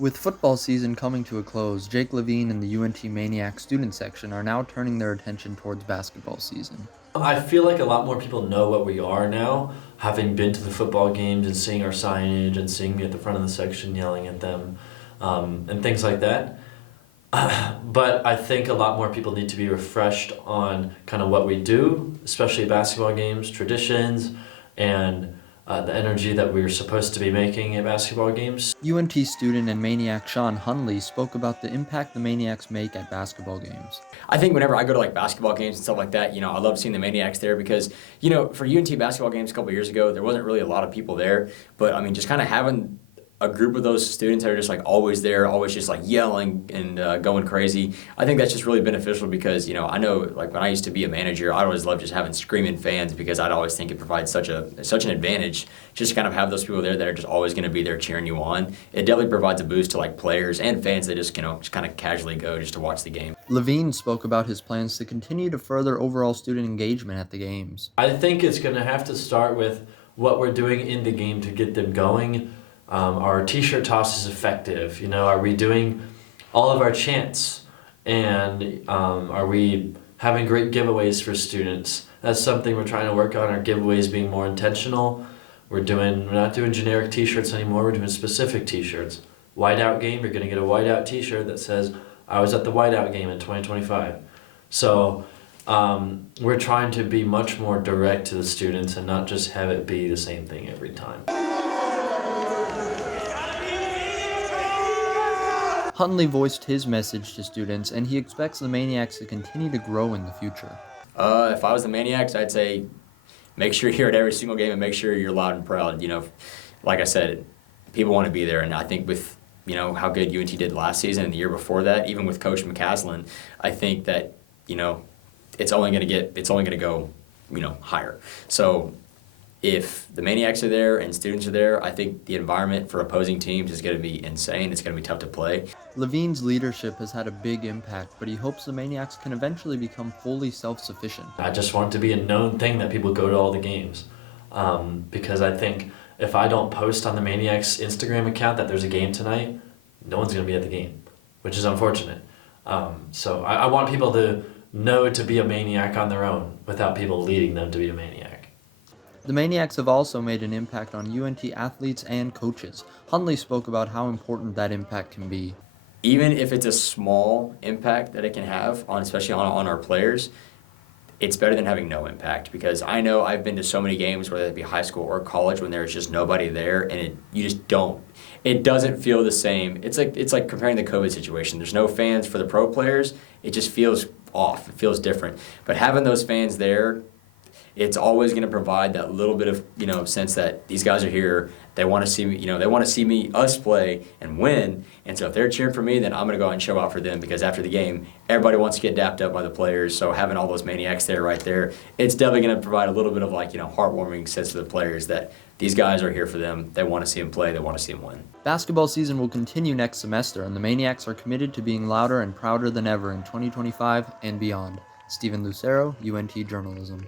With football season coming to a close, Jake Levine and the UNT Maniacs student section are now turning their attention towards basketball season. I feel like a lot more people know what we are now, having been to the football games and seeing our signage and seeing me at the front of the section yelling at them and things like that. But I think a lot more people need to be refreshed on kind of what we do, especially at basketball games, traditions, and the energy that we're supposed to be making at basketball games. UNT student and Maniac Sean Hunley spoke about the impact the Maniacs make at basketball games. I think whenever I go to like basketball games and stuff like that, I love seeing the Maniacs there because, for UNT basketball games a couple years ago, there wasn't really a lot of people there. But I mean, just kind of having a group of those students that are just like always there, always just like yelling and going crazy. I think that's just really beneficial because, I know like when I used to be a manager, I always loved just having screaming fans because I'd always think it provides such an advantage just to kind of have those people there that are just always going to be there cheering you on. It definitely provides a boost to like players and fans that just, just kind of casually go just to watch the game. Levine spoke about his plans to continue to further overall student engagement at the games. I think it's going to have to start with what we're doing in the game to get them going. Our t-shirt toss is effective. Are we doing all of our chants? And are we having great giveaways for students? That's something we're trying to work on, our giveaways being more intentional. We're not doing generic t-shirts anymore, we're doing specific t-shirts. Whiteout game, you're going to get a whiteout t-shirt that says, I was at the whiteout game in 2025. So we're trying to be much more direct to the students and not just have it be the same thing every time. Hunley voiced his message to students, and he expects the Maniacs to continue to grow in the future. If I was the Maniacs, I'd say make sure you're here at every single game and make sure you're loud and proud. Like I said, people want to be there, and I think with how good UNT did last season and the year before that, even with Coach McCaslin, I think that it's only going to go higher. So if the Maniacs are there and students are there, I think the environment for opposing teams is going to be insane. It's going to be tough to play. Levine's leadership has had a big impact, but he hopes the Maniacs can eventually become fully self-sufficient. I just want it to be a known thing that people go to all the games. Because I think if I don't post on the Maniacs Instagram account that there's a game tonight, no one's going to be at the game, which is unfortunate. So I want people to know to be a Maniac on their own without people leading them to be a Maniac. The Maniacs have also made an impact on UNT athletes and coaches. Hunley spoke about how important that impact can be. Even if it's a small impact that it can have, especially on our players, it's better than having no impact because I know I've been to so many games, whether it be high school or college, when there's just nobody there and it doesn't feel the same. It's like comparing the COVID situation. There's no fans for the pro players. It just feels off. It feels different. But having those fans there, it's always going to provide that little bit of sense that these guys are here. They want to see me. They want to see us play and win. And so if they're cheering for me, then I'm going to go out and show out for them because after the game, everybody wants to get dapped up by the players. So having all those Maniacs there, right there, it's definitely going to provide a little bit of heartwarming sense to the players that these guys are here for them. They want to see them play. They want to see them win. Basketball season will continue next semester, and the Maniacs are committed to being louder and prouder than ever in 2025 and beyond. Steven Lucero, UNT Journalism.